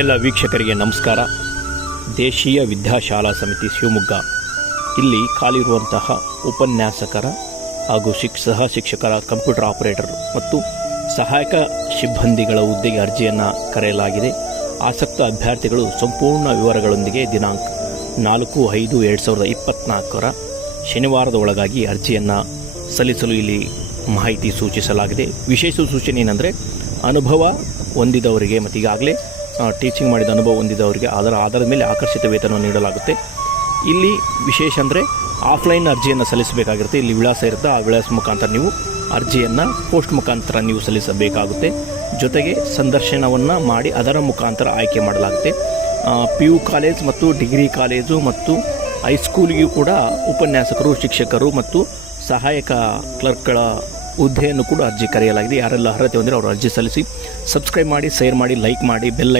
ಎಲ್ಲ ವೀಕ್ಷಕರಿಗೆ ನಮಸ್ಕಾರ. ದೇಶೀಯ ವಿದ್ಯಾಶಾಲಾ ಸಮಿತಿ ಶಿವಮೊಗ್ಗ ಇಲ್ಲಿ ಖಾಲಿರುವಂತಹ ಉಪನ್ಯಾಸಕರ ಹಾಗೂ ಸಹ ಶಿಕ್ಷಕರ ಕಂಪ್ಯೂಟರ್ ಆಪರೇಟರ್ ಮತ್ತು ಸಹಾಯಕ ಸಿಬ್ಬಂದಿಗಳ ಹುದ್ದೆಗೆ ಅರ್ಜಿಯನ್ನು ಕರೆಯಲಾಗಿದೆ. ಆಸಕ್ತ ಅಭ್ಯರ್ಥಿಗಳು ಸಂಪೂರ್ಣ ವಿವರಗಳೊಂದಿಗೆ ದಿನಾಂಕ 4/5/2024 ಶನಿವಾರದ ಒಳಗಾಗಿ ಅರ್ಜಿಯನ್ನು ಸಲ್ಲಿಸಲು ಇಲ್ಲಿ ಮಾಹಿತಿ ಸೂಚಿಸಲಾಗಿದೆ. ವಿಶೇಷ ಸೂಚನೆ ಏನಂದರೆ, ಅನುಭವ ಹೊಂದಿದವರಿಗೆ ಮತ್ತು ಈಗಾಗಲೇ ಟೀಚಿಂಗ್ ಮಾಡಿದ ಅನುಭವ ಹೊಂದಿದವರಿಗೆ ಅದರ ಆಧಾರದ ಮೇಲೆ ಆಕರ್ಷಿತ ವೇತನ ನೀಡಲಾಗುತ್ತೆ. ಇಲ್ಲಿ ವಿಶೇಷ ಅಂದರೆ ಆಫ್ಲೈನ್ ಅರ್ಜಿಯನ್ನು ಸಲ್ಲಿಸಬೇಕಾಗಿರುತ್ತೆ. ಇಲ್ಲಿ ವಿಳಾಸ ಇರುತ್ತೆ, ಆ ವಿಳಾಸ ಮುಖಾಂತರ ನೀವು ಅರ್ಜಿಯನ್ನು ಪೋಸ್ಟ್ ಮುಖಾಂತರ ನೀವು ಸಲ್ಲಿಸಬೇಕಾಗುತ್ತೆ. ಜೊತೆಗೆ ಸಂದರ್ಶನವನ್ನು ಮಾಡಿ ಅದರ ಮುಖಾಂತರ ಆಯ್ಕೆ ಮಾಡಲಾಗುತ್ತೆ. PU ಕಾಲೇಜ್ ಮತ್ತು ಡಿಗ್ರಿ ಕಾಲೇಜು ಮತ್ತು ಹೈಸ್ಕೂಲಿಗೂ ಕೂಡ ಉಪನ್ಯಾಸಕರು, ಶಿಕ್ಷಕರು ಮತ್ತು ಸಹಾಯಕ ಕ್ಲರ್ಕ್ಗಳ ಹುದ್ದೆಯನ್ನು ಕೂಡ ಅರ್ಜಿ ಕರೆಯಲಾಗಿದೆ. ಯಾರೆಲ್ಲ ಅರ್ಹತೆ ಹೊಂದಿರೋ ಅವರು ಅರ್ಜಿ ಸಲ್ಲಿಸಿ. ಸಬ್ಸ್ಕ್ರೈಬ್ ಮಾಡಿ, ಶೇರ್ ಮಾಡಿ, ಲೈಕ್ ಮಾಡಿ, ಬೆಲ್